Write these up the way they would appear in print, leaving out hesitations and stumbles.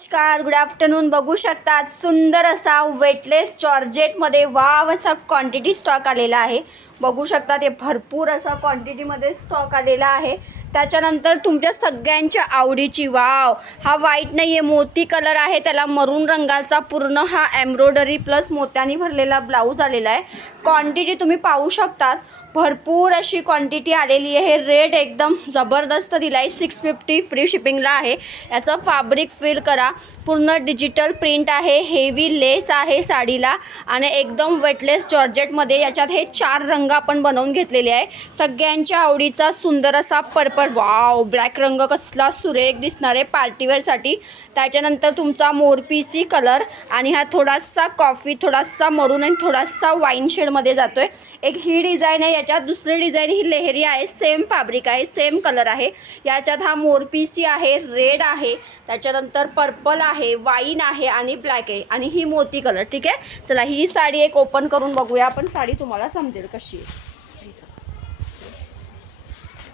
नमस्कार, good afternoon. बघू शकतात सुंदर असा वेटलेस जॉर्जेटमध्ये वाव असा क्वांटिटी स्टॉक आलेला आहे. बघू शकता ते भरपूर असा क्वांटिटीमध्ये स्टॉक आलेला आहे. त्याच्यानंतर तुमच्या सगळ्यांच्या आवडीची वाव, हा व्हाईट नाही आहे, मोती कलर आहे, त्याला मरून रंगाचा पूर्ण हा एम्ब्रॉयडरी प्लस मोत्यानी भरलेला ब्लाऊज आलेला आहे. क्वांटिटी तुम्ही पाहू शकतात, भरपूर अशी क्वांटिटी आलेली आहे. रेट एकदम ज़बरदस्त दिला आहे. 650 फ्री शिपिंगला आहे. याचं फॅब्रिक फील करा, पूर्ण डिजिटल प्रिंट आहे, हेवी लेस आहे साडीला आणि एकदम वेटलेस जॉर्जेटमध्ये. याच्यात हे 4 रंग आपण बनवून घेतलेले आहे. सगळ्यांच्या आवडीचा सुंदर असा पर्पल, वाव ब्लॅक रंग कसला सुरेख दिसणार आहे पार्टीवेअरसाठी. त्याच्यानंतर तुमचा मोरपीसी कलर आणि हा थोडासा कॉफी, थोडासा मरून आणि थोडासा वाईन शेडमध्ये जातोय. एक ही डिझाईन आहे. याच्यात दुसरी डिझाईन ही लेहरी आहे, सेम फॅब्रिक आहे, सेम कलर आहे. याच्यात हा मोरपीसी आहे, रेड आहे, त्याच्यानंतर पर्पल आहे, वाईन आहे आणि ब्लॅक आहे आणि ही मोती कलर. ठीक आहे, चला ही साडी एक ओपन करून बघूया आपण. साडी तुम्हाला समजेल कशी आहे.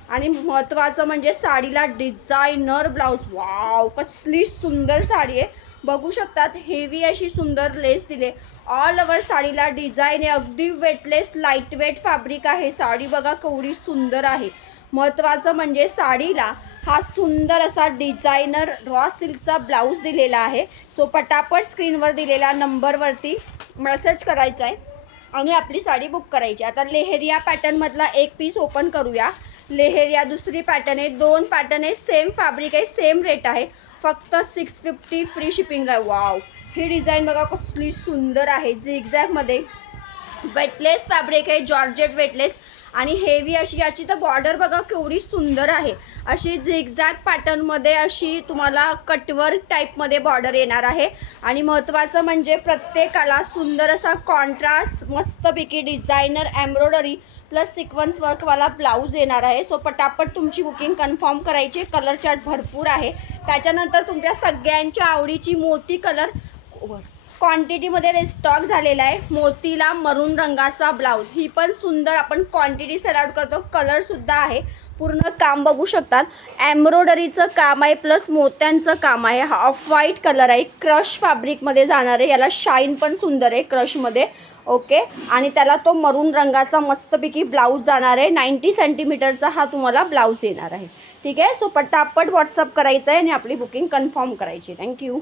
आणि महत्त्वाचं म्हणजे साडीला डिझायनर ब्लाऊज, वाव कसली सुंदर साडी आहे. बघू शकतात हेवी अशी सुंदर लेस दिले. ऑल ओव्हर साडीला डिझाईन आहे. अगदी वेटलेस लाईट वेट फॅब्रिक आहे. साडी बघा केवढी सुंदर आहे. महत्त्वाचं म्हणजे साडीला हा सुंदर असा डिझायनर रॉ सिल्कचा ब्लाऊज दिलेला आहे. सो पटापट स्क्रीनवर दिलेल्या नंबरवरती मेसेज करायचा आहे आणि आपली साडी बुक करायची. आता लेहरिया पॅटर्नमधला एक पीस ओपन करूया. लेहरिया दुसरी पॅटर्न आहे, 2 पॅटर्न आहे, सेम फॅब्रिक आहे, सेम रेट आहे, फक्त 650 फ्री शिपिंग आहे. वाव, ही डिझाईन बघा कसली सुंदर आहे. झिगझॅगमध्ये वेटलेस फॅब्रिक आहे, जॉर्जेट वेटलेस आणि हेवी अशी. याची तर बॉर्डर बघा केवढी सुंदर आहे. अशी झिगझॅग पॅटर्नमध्ये अशी तुम्हाला कटवर्क टाईपमध्ये बॉर्डर येणार आहे. आणि महत्त्वाचं म्हणजे प्रत्येकाला सुंदर असा कॉन्ट्रास्ट मस्तपैकी डिझायनर एम्ब्रॉयडरी प्लस सिक्वन्स वर्कवाला ब्लाऊज येणार आहे. सो पटापट तुमची बुकिंग कन्फर्म करायची. कलर चार्ट भरपूर आहे. त्याच्यानंतर तुमच्या सगळ्यांच्या आवडीची मोती कलर क्वांटिटीमध्ये रिस्टॉक झालेला आहे. मोतीला मरून रंगाचा ब्लाऊज, ही पण सुंदर आपण क्वांटिटी सेल आउट करतो. कलरसुद्धा आहे. पूर्ण काम बघू शकतात, एम्ब्रॉयडरीचं काम आहे प्लस मोत्यांचं काम आहे. हा ऑफ व्हाईट कलर आहे, क्रश फॅब्रिकमध्ये जाणार आहे. याला शाईन पण सुंदर आहे क्रशमध्ये. ओके, आणि त्याला तो मरून रंगाचा मस्तपैकी ब्लाऊज जाणार आहे. 90 सेंटीमीटरचा हा तुम्हाला ब्लाऊज येणार आहे. ठीक आहे, सो पटापट व्हॉट्सअप करायचं आहे आणि आपली बुकिंग कन्फर्म करायची. थँक्यू.